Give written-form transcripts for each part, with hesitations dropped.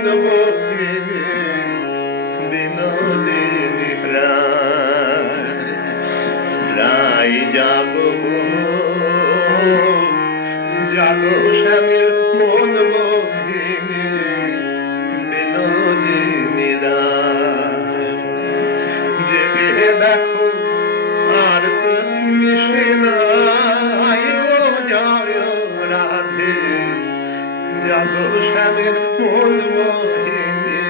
মন মোহিনী বিনোদিনী প্রায় জাগো জাগো শ্যামের মন মোহিনী বিনোদিনী জেগে দেখো আর তো মিশে নাই গো জয় রাধে জাগো শ্যামের মন মোহিনী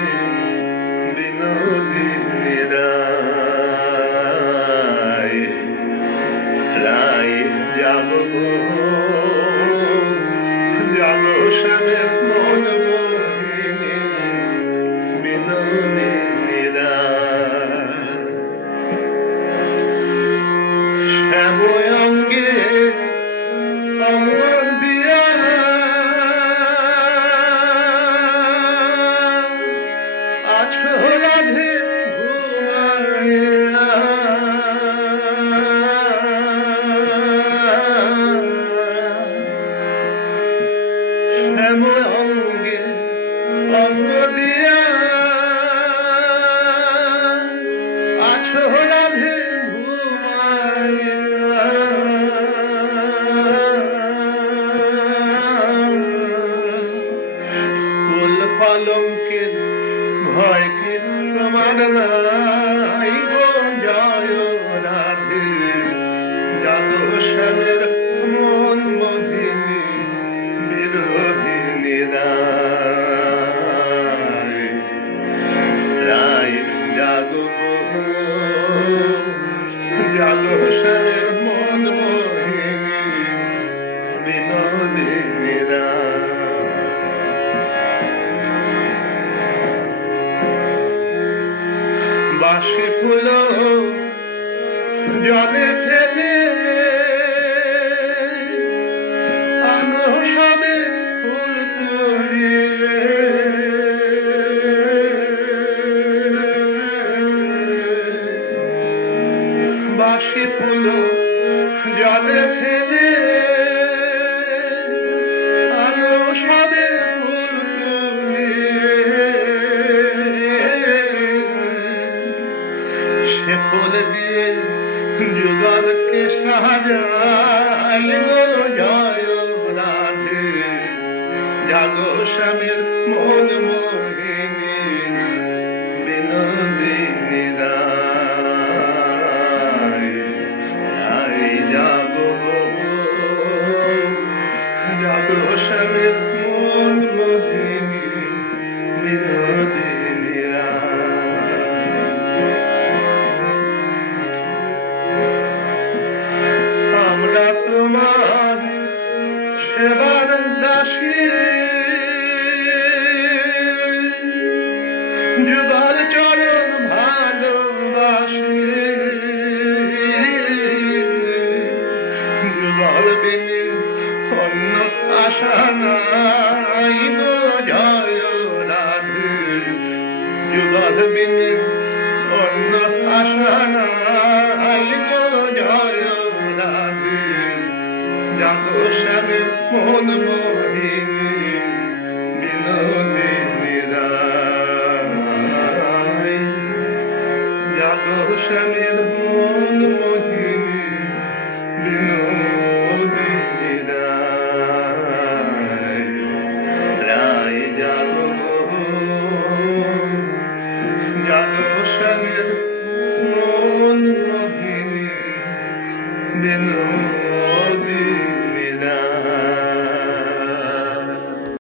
বিনোদিনী রায় জাগো জাগো শ্যামের মন মোহিনী বিনোদিনী রায় শ্যাম অঙ্গে অমর দিয়া আছো রাধে ঘুমাইয়া শ্যাম অঙ্গে অঙ্গ দিয়া আছো রাধে কলঙ্কের ভয় কি তোমার নাই গো জয় রাধে জাগো শ্যামের মন মোহিনী বিনোদিনী রায় জাগো জাগো শ্যামের মন মোহিনী বিনোদিনী রায় বাঁশি ফুল জলে ফেলে আনো সবে ফুল তুলিয়ে বাঁশি ফুল জলে ফেলে আনো সবে ফুল তুলিয়ে ফুল দিয়ে যুগলকে সাজাই গো জয় রাধে জাগো শ্যামের মন মোহিনী বিনোদিনী রায় জাগো জাগো শ্যামের মন মোহিনী বিনোদিনী আমরা তোমার সেবার দাসী যুগল চরণ ভালোবাসি যুগল বিনি অন্য আশা নাই গো জয় রাধে যুগল বিনি অন্য আশা নাই গো জয় রাধে জাগো শ্যামের মন মোহিনী বিনোদিনী রায় জাগো শ্যামের মন মোহিনী বিনোদিনী রায় জাগো জাগো শ্যামের মন মোহিনী বিনোদিনী